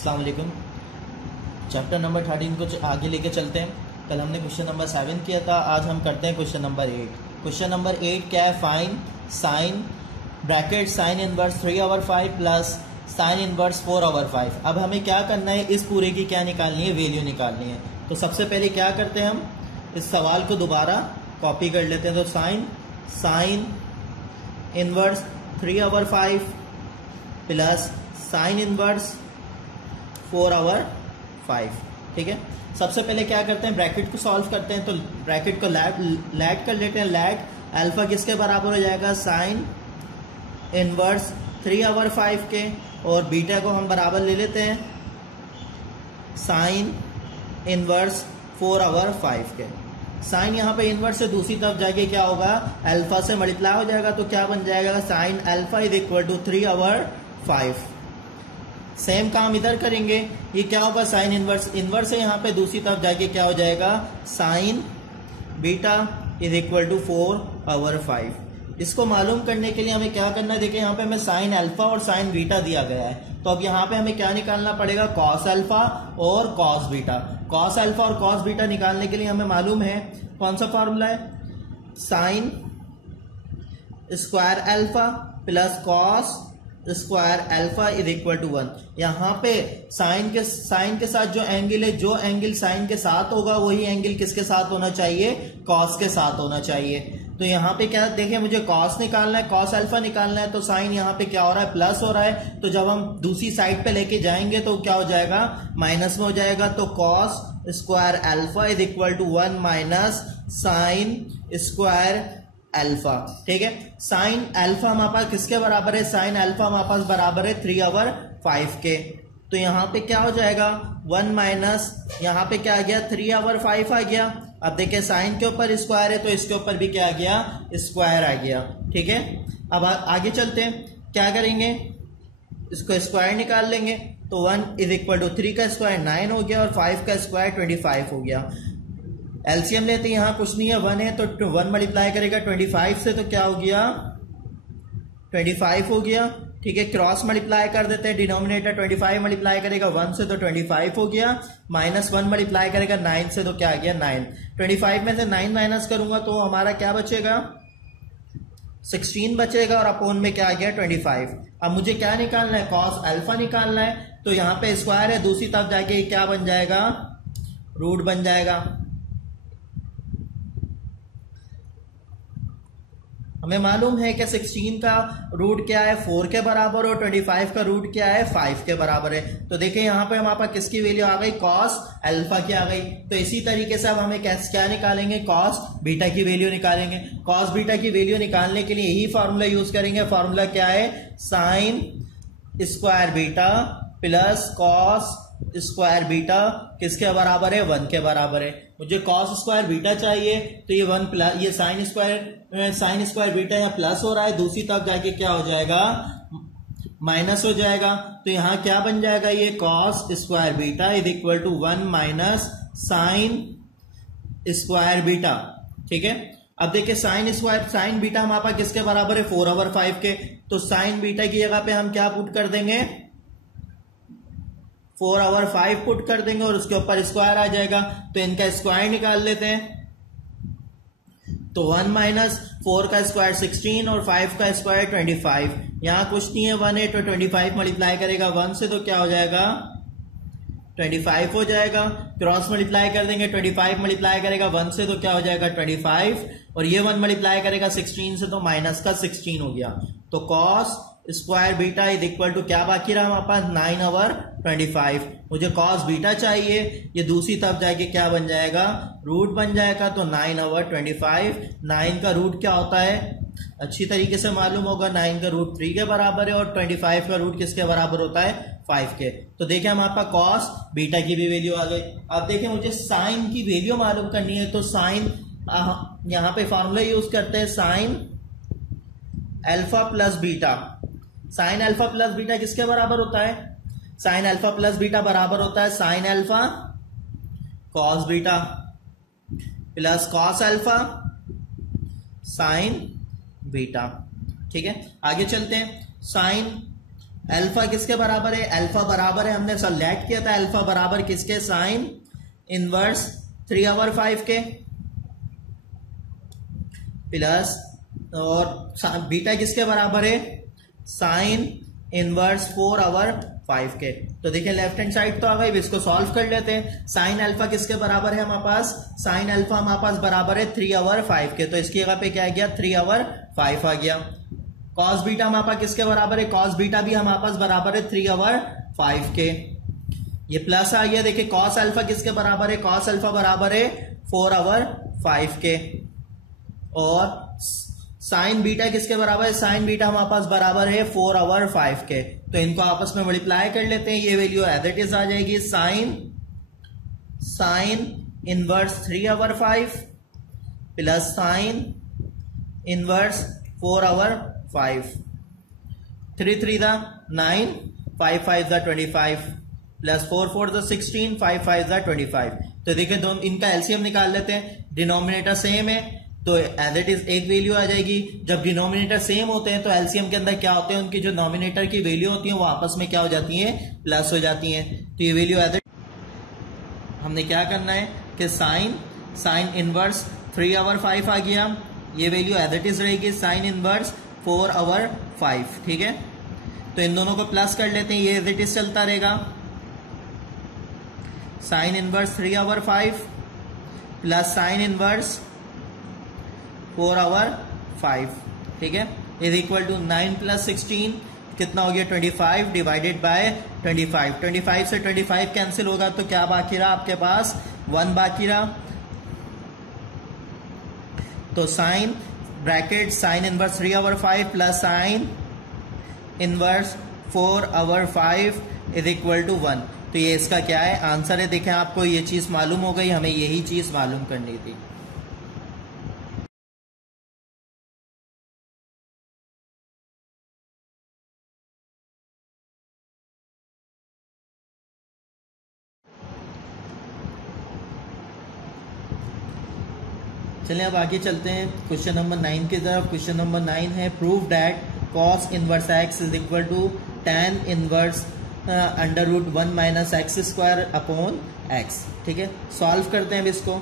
अस्सलाम वालेकुम। Chapter number 13 को आगे लेके चलते हैं। कल हमने क्वेश्चन नंबर 7 किया था, आज हम करते हैं क्वेश्चन नंबर 8। क्वेश्चन नंबर 8 क्या है? Find sine bracket sine inverse 3/5 plus sine inverse 4/5। अब हमें क्या करना है, इस पूरे की क्या निकालनी है, वैल्यू निकालनी है। तो सबसे पहले क्या करते हैं, हम इस सवाल को दोबारा कॉपी कर लेते हैं। तो sign inverse 3/5 plus sine inverse 4/5। ठीक है, सबसे पहले क्या करते हैं, ब्रैकेट को सॉल्व करते हैं। तो ब्रैकेट को लैट कर लेते हैं। लैट अल्फा किसके बराबर हो जाएगा, साइन इनवर्स 3/5 के, और बीटा को हम बराबर ले लेते हैं साइन इनवर्स 4/5 के। साइन यहाँ पे इनवर्स से दूसरी तरफ जाके क्या होगा, अल्फा से मल्टीप्लाई हो जाएगा। तो क्या बन जाएगा, sine alpha is equal to 3/5। Same काम इधर करेंगे। ये क्या होगा, साइन इनवर्स है यहाँ पे, दूसरी तरफ जाके क्या हो जाएगा, sine beta is equal to 4/5। इसको मालूम करने के लिए हमें क्या करना है, देखिए यहाँ पे हमें साइन अल्फा और साइन बीटा दिया गया है। तो अब यहाँ पे हमें क्या निकालना पड़ेगा, कॉस अल्फा और कॉस बीटा। कॉस अल्फा और कॉस बीटा निकालने के लिए हमें मालूम है कौन सा फॉर्मूला है, sine square alpha plus cos square alpha is equal to 1। यहाँ पे साइन के साथ जो एंगल है, जो एंगल साइन के साथ होगा वही एंगल किसके साथ होना चाहिए, कॉस के साथ होना चाहिए। तो यहाँ पे क्या, देखिए मुझे कॉस निकालना है, कॉस अल्फा निकालना है। तो साइन यहाँ पे क्या हो रहा है, प्लस हो रहा है। तो जब हम दूसरी साइड पे लेके जाएंगे तो क्या हो जाएगा, माइनस में हो जाएगा। तो cos square alpha is equal to 1 minus sine square alpha. ठीक है, साइन अल्फा हमारे पास किसके बराबर है, साइन अल्फा हमारे पास बराबर है 3/5 के। तो यहाँ पे क्या हो जाएगा, 1 माइनस यहाँ पे क्या आ गया, 3/5 आ गया। अब देखिए साइन के ऊपर स्क्वायर है तो इसके ऊपर भी क्या आ गया, स्क्वायर आ गया। ठीक है, अब आगे चलते हैं, क्या करेंगे, इसको स्क्वायर निकाल लेंगे। तो 1 इज इक्वल टू 3 का स्क्वायर 9 हो गया और 5 का स्क्वायर 25 हो गया। एलसीएम लेते हैं, यहाँ कुछ नहीं है, 1 है तो 1 मल्टीप्लाई करेगा 25 से, तो क्या हो गया, 25 हो गया। ठीक है, क्रॉस मल्टीप्लाई कर देते हैं, डिनोमिनेटर 25 मल्टीप्लाई करेगा 1 से तो 25 हो गया, माइनस 1 मल्टीप्लाई करेगा 9 से तो क्या आ गया 9। 25 में से 9 माइनस करूंगा तो हमारा क्या बचेगा, 16 बचेगा, और अपोन में क्या आ गया 25। अब मुझे क्या निकालना है, कॉस अल्फा निकालना है। तो यहाँ पे स्क्वायर है, दूसरी तरफ जाके क्या बन जाएगा, रूट बन जाएगा। हमें मालूम है कि 16 का रूट क्या है, 4 के बराबर, और 25 का रूट क्या है, 5 के बराबर है। तो देखिए यहाँ पे हमारे पास किसकी वैल्यू आ गई, कॉस अल्फा की आ गई। तो इसी तरीके से अब हमें क्या निकालेंगे, कॉस बीटा की वैल्यू निकालेंगे। कॉस बीटा की वैल्यू निकालने के लिए यही फॉर्मूला यूज करेंगे। फॉर्मूला क्या है, sine square beta plus cos square beta किसके बराबर है, 1 के बराबर है। मुझे कॉस स्क्वायर बीटा चाहिए, तो ये 1 प्लस, ये साइन स्क्वायर बीटा यहाँ प्लस हो रहा है, दूसरी तरफ जाके क्या हो जाएगा, माइनस हो जाएगा। तो यहाँ क्या बन जाएगा, ये cos square beta is equal to 1 minus sine square beta. ठीक है, अब देखिए साइन बीटा हमारे पास किसके बराबर है, 4/5 के। तो साइन बीटा की जगह पे हम क्या पुट कर देंगे, 4/5 पुट कर देंगे, और उसके ऊपर स्क्वायर आ जाएगा। तो इनका स्क्वायर निकाल लेते हैं। तो 1 माइनस 4 का स्क्वायर 16 और 5 का स्क्वायर 25। यहां कुछ नहीं है, 1 है तो 25 मल्टीप्लाई करेगा 1 से तो क्या हो जाएगा, 25 हो जाएगा। क्रॉस मल्टीप्लाई कर देंगे, 25 मल्टीप्लाई करेगा 1 से तो क्या हो जाएगा 25, और ये 1 मल्टीप्लाई करेगा 16 से तो माइनस का 16 हो गया। तो cos square beta is equal to क्या बाकी रहा हमारे पास, 9/25। मुझे कॉस बीटा चाहिए, ये दूसरी तरफ जाके क्या बन जाएगा, रूट बन जाएगा। तो 9/25, 9 का रूट क्या होता है, अच्छी तरीके से मालूम होगा, 9 का रूट 3 के बराबर है, और 25 का रूट किसके बराबर होता है, 5 के। तो देखिए हमारे पास कॉस बीटा की भी वैल्यू आ गई। अब देखिए मुझे साइन की वैल्यू मालूम करनी है। तो साइन, यहां पे फॉर्मूला यूज करते हैं, sine alpha plus beta. Sine alpha plus beta किसके बराबर होता है, साइन अल्फा प्लस बीटा बराबर होता है sine alpha cos beta plus cos alpha sign beta. ठीक है, आगे चलते हैं। साइन अल्फा किसके बराबर है? अल्फा बराबर है, हमने सेलेक्ट किया था अल्फा बराबर किसके? साइन इनवर्स 3/5 के, प्लस और बीटा किसके बराबर है? साइन इनवर्स 4/5 के। तो देखिए लेफ्ट हैंड साइड तो आ गई, इसको सॉल्व कर लेते हैं। साइन अल्फा किसके बराबर है हमारे पास? साइन अल्फा हमारे पास बराबर है 3/5 के, तो इसकी जगह पे क्या आ गया? 3/5 आ गया। कॉस बीटा हमारे पास किसके बराबर है? कॉस बीटा भी हमारे पास बराबर है 3/5 के। ये प्लस आ गया। देखिए कॉस अल्फा किसके बराबर है? कॉस अल्फा बराबर है 4/5 के। और साइन बीटा किसके बराबर है? साइन बीटा हमारे पास बराबर है 4/5 के। तो इनको आपस में मल्टीप्लाई कर लेते हैं, ये वैल्यू एज इट इज आ जाएगी। Sign inverse 3/5 plus sine inverse 4/5। 3 3 9, 5 5 25 plus 4 4 16, 5 5 25। तो देखिए दोनों इनका एलसीएम निकाल लेते हैं। डिनोमिनेटर सेम है तो एज इट इज एक वैल्यू आ जाएगी। जब डिनोमिनेटर सेम होते हैं तो एलसीएम के अंदर क्या होते हैं? उनकी जो नॉमिनेटर की वैल्यू होती है वो आपस में क्या हो जाती है? प्लस हो जाती है। तो ये वैल्यू एज इट हमने क्या करना है कि साइन इनवर्स 3/5 आ गया, ये वैल्यू एज इट इज रहेगी साइन इनवर्स 4/5। ठीक है, तो इन दोनों को प्लस कर लेते हैं, ये एज इट इज चलता रहेगा। Sign inverse 3/5 plus sine inverse 4/5। ठीक है, इज इक्वल टू 9 + 16 कितना हो गया? 25 डिवाइडेड बाय 25। 25 से 25 कैंसिल होगा तो क्या बाकी रहा आपके पास? 1 बाकी रहा। तो sine bracket sine inverse 3/5 plus sine inverse 4/5 is equal to 1। तो ये इसका क्या है? आंसर है। देखें आपको ये चीज मालूम हो गई, हमें यही चीज मालूम करनी थी। चलिए अब आगे चलते हैं क्वेश्चन नंबर 9 की तरफ। क्वेश्चन नंबर 9 है prove that cos inverse x is equal to tan inverse √1 - x² upon x। ठीक है, सॉल्व करते हैं अब इसको।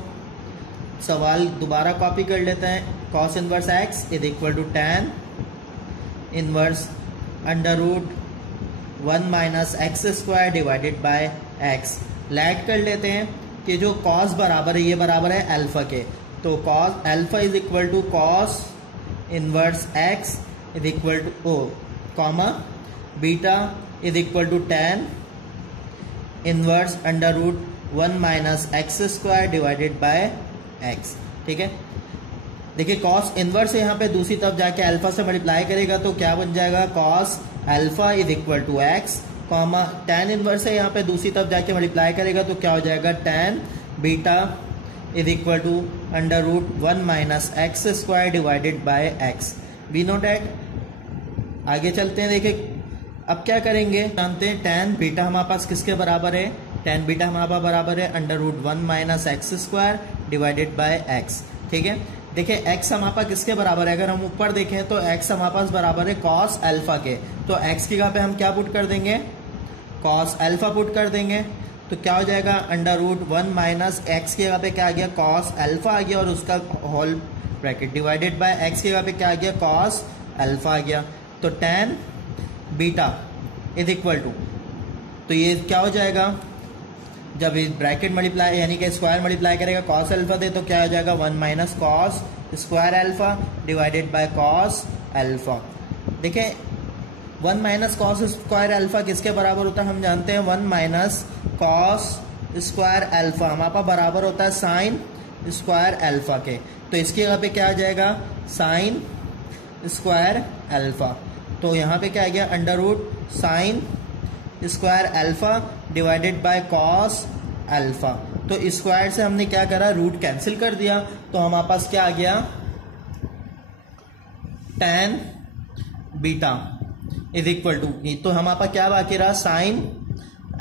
सवाल दोबारा कॉपी कर लेते हैं। Cos inverse x is equal to tan inverse √1 - x² divided by x। Let कर लेते हैं कि जो कॉस बराबर है ये बराबर है अल्फा के, तो cos alpha is equal to cos inverse x is equal to comma beta is equal to tan inverse √1 - x² divided by x। ठीक है, देखिए कॉस इनवर्स यहाँ पे दूसरी तरफ जाके अल्फा से मल्टीप्लाई करेगा तो क्या बन जाएगा? Cos alpha is equal to x comma tan inverse है यहाँ पे दूसरी तरफ जाके मल्टीप्लाई करेगा तो क्या हो जाएगा? tan beta is equal to √1 - x² divided by x। We know that. आगे चलते हैं। देखिए अब क्या करेंगे, जानते हैं tan बीटा हमारे पास किसके बराबर है? tan बीटा हमारे पास बराबर है √1 - x² डिवाइडेड बाय x। ठीक है, देखिए x हमारे पास किसके बराबर है? अगर हम ऊपर देखें तो x हमारे पास बराबर है कॉस अल्फा के, तो x की जगह पे हम क्या पुट कर देंगे? कॉस अल्फा पुट कर देंगे। तो क्या हो जाएगा? √1 - x की जगह पे क्या आ गया? कॉस अल्फा आ गया और उसका whole bracket divided by x की जगह पे क्या आ गया? कॉस अल्फा आ गया। तो tan beta is equal to, तो ये क्या हो जाएगा? जब इस ब्रैकेट मल्टीप्लाई यानी कि स्क्वायर मल्टीप्लाई करेगा कॉस अल्फा दे तो क्या हो जाएगा? 1 - cos square alpha divided by cos alpha. देखिए 1 - कॉस स्क्वायर अल्फा किसके बराबर होता है? हम जानते हैं 1 - कॉस स्क्वायर अल्फा हमारे पास बराबर होता है साइन स्क्वायर अल्फा के। तो इसकी जगह पे क्या आ जाएगा? Sign square alpha. तो यहाँ पे क्या आ गया? √sin square alpha divided by cos alpha. तो स्क्वायर से हमने क्या करा? रूट कैंसिल कर दिया। तो हमारे पास क्या आ गया? tan beta is equal to, तो हमारे पास क्या बाकी रहा? Sine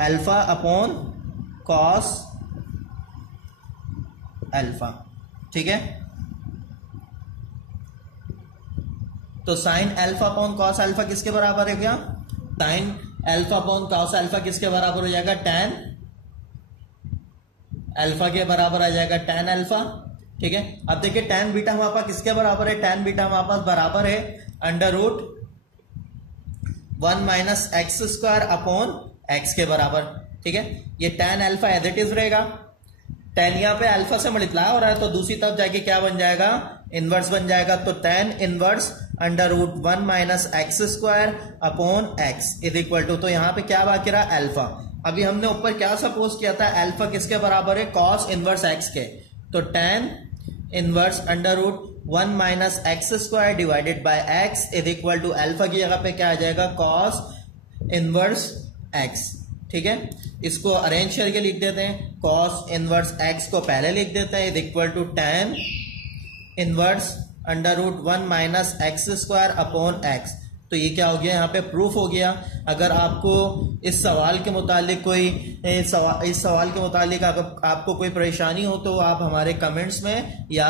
alpha upon cos alpha. ठीक है, तो sine alpha upon cos alpha किसके बराबर है? क्या sine alpha upon cos alpha किसके बराबर हो जाएगा, tan अल्फा के बराबर आ जाएगा tan अल्फा। ठीक है, अब देखिए tan बीटा हमारे पास किसके बराबर है, tan बीटा हमारे पास बराबर है under root 1 minus x square upon x के बराबर। ठीक है, ये tan alpha as it is रहेगा, tan यहाँ पे अल्फा से मल्टीप्लाई हो रहा है तो दूसरी तरफ जाके क्या बन जाएगा, इनवर्स बन जाएगा। तो tan inverse under root 1 minus x square upon x is equal to, तो यहाँ पे क्या बाकी रहा, अल्फा। अभी हमने ऊपर क्या सपोज किया था, अल्फा किसके बराबर है, कॉस इनवर्स एक्स के। तो tan inverse under root 1 minus x square divided by x is equal to alpha की जगह पे क्या आ जाएगा, कॉस इनवर्स एक्स। ठीक है, इसको अरेंज करके लिख देते हैं, कॉस इनवर्स एक्स को पहले लिख देते हैं is equal to tan inverse under root 1 minus x square upon x. तो ये क्या हो गया, यहाँ पे प्रूफ हो गया। अगर आपको इस सवाल के मुतालिक आपको कोई परेशानी हो तो आप हमारे कमेंट्स में या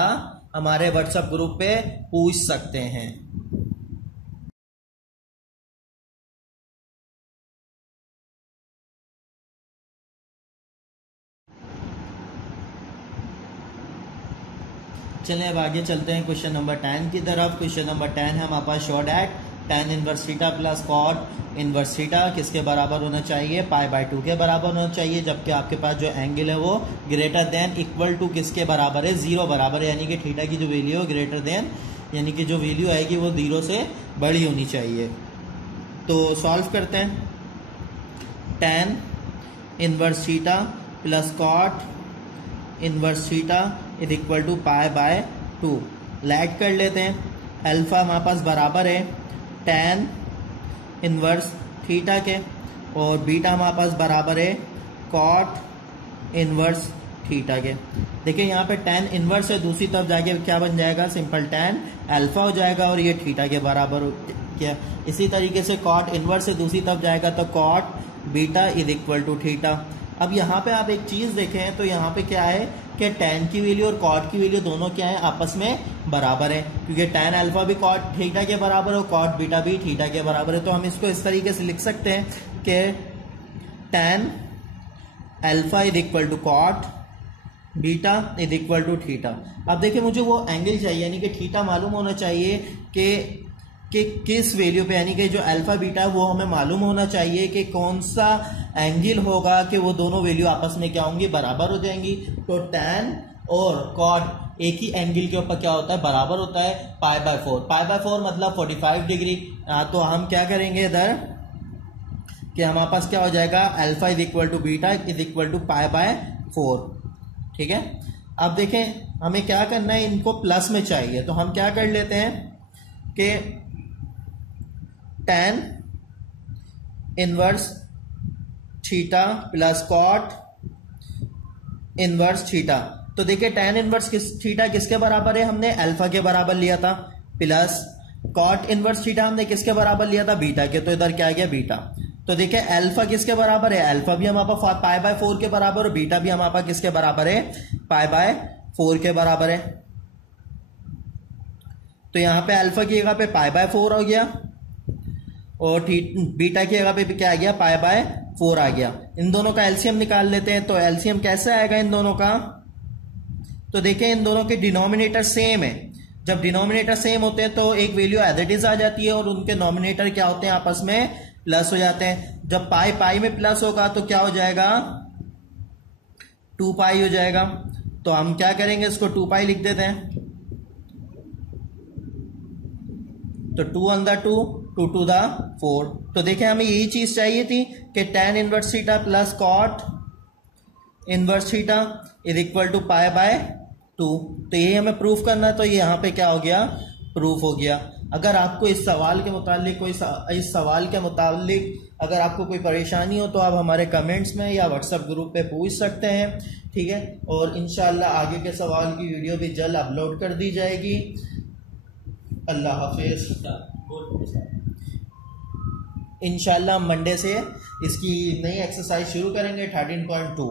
हमारे व्हाट्सएप ग्रुप पे पूछ सकते हैं। चलिए अब आगे चलते हैं क्वेश्चन नंबर 10 की तरफ। क्वेश्चन नंबर 10 है हमारे पास show that tan inverse theta plus cot inverse theta किसके बराबर होना चाहिए, पाई बाय 2 के बराबर होना चाहिए, जबकि आपके पास जो एंगल है वो ग्रेटर देन इक्वल टू किसके बराबर है, 0 बराबर है, यानी कि थीटा की जो वैल्यू है ग्रेटर देन, यानी कि जो वैल्यू आएगी वो 0 से बड़ी होनी चाहिए। तो सॉल्व करते हैं, tan inverse theta plus cot inverse theta is equal to pi by 2। लैग कर लेते हैं, अल्फा हमारे पास बराबर है tan इनवर्स थीटा के और बीटा हमारे पास बराबर है कॉट इनवर्स थीटा के। देखिए यहाँ पे tan इनवर्स है, दूसरी तरफ जाके क्या बन जाएगा, सिंपल tan अल्फा हो जाएगा और ये थीटा के बराबर हो क्या। इसी तरीके से कॉट इनवर्स से दूसरी तरफ जाएगा तो cot beta is equal to theta. अब यहाँ पे आप एक चीज देखें तो यहाँ पे क्या है कि tan की वैल्यू और कॉट की वैल्यू दोनों क्या है, आपस में बराबर है, क्योंकि tan अल्फा भी कॉट थीटा के बराबर है और कॉट बीटा भी थीटा के बराबर है। तो हम इसको इस तरीके से लिख सकते हैं कि tan alpha is equal to cot beta is equal to theta. अब देखिए मुझे वो एंगल चाहिए, यानी कि थीटा मालूम होना चाहिए कि किस वैल्यू पे, यानी कि जो अल्फा बीटा है वो हमें मालूम होना चाहिए कि कौन सा एंगल होगा कि वो दोनों वैल्यू आपस में क्या होंगी, बराबर हो जाएंगी। तो tan और कॉट एक ही एंगल के ऊपर क्या होता है, बराबर होता है, पाई बाय 4। पाई बाय 4 मतलब 45 डिग्री। तो हम क्या करेंगे इधर कि हमारे पास क्या हो जाएगा, alpha is equal to beta is equal to pi by 4। ठीक है, अब देखें हमें क्या करना है, इनको प्लस में चाहिए, तो हम क्या कर लेते हैं कि tan inverse theta plus cot inverse theta. तो देखिए tan इनवर्स थीटा किसके बराबर है, हमने अल्फा के बराबर लिया था, प्लस कॉट इनवर्स थीटा हमने किसके बराबर लिया था, बीटा के। तो इधर क्या आ गया, बीटा। तो देखिए अल्फा किसके बराबर है, अल्फा भी हमारे पास पाई बाय 4 के बराबर और बीटा भी हमारे पास किसके बराबर है, पाई बाय 4 के बराबर है। तो यहां पे अल्फा की जगह पे पाई बाय 4 हो गया और बीटा की जगह पे क्या आ गया, पाई बाय 4 आ गया। इन दोनों का एलसीएम निकाल लेते हैं। तो एलसीएम कैसे आएगा इन दोनों का, तो देखें इन दोनों के डिनोमिनेटर सेम है। जब डिनोमिनेटर सेम होते हैं तो एक वैल्यू एज इट इज आ जाती है और उनके नॉमिनेटर क्या होते हैं, आपस में प्लस हो जाते हैं। जब पाई पाई में प्लस होगा तो क्या हो जाएगा, 2 पाई हो जाएगा। तो हम क्या करेंगे, इसको 2 पाई लिख देते हैं। तो 2 ऑन द 2 2 टू द 4। तो देखें हमें यही चीज चाहिए थी कि tan inverse theta plus cot inverse theta is equal to pi by 2। तो ये हमें प्रूफ करना है, तो ये यहाँ पे क्या हो गया, प्रूफ हो गया। अगर आपको इस सवाल के मुतालिक अगर आपको कोई परेशानी हो तो आप हमारे कमेंट्स में या व्हाट्सएप ग्रुप पे पूछ सकते हैं। ठीक है, और इंशाल्लाह आगे के सवाल की वीडियो भी जल्द अपलोड कर दी जाएगी। अल्लाह हाफिज। इंशाल्लाह मंडे से इसकी नई एक्सरसाइज शुरू करेंगे 13.2।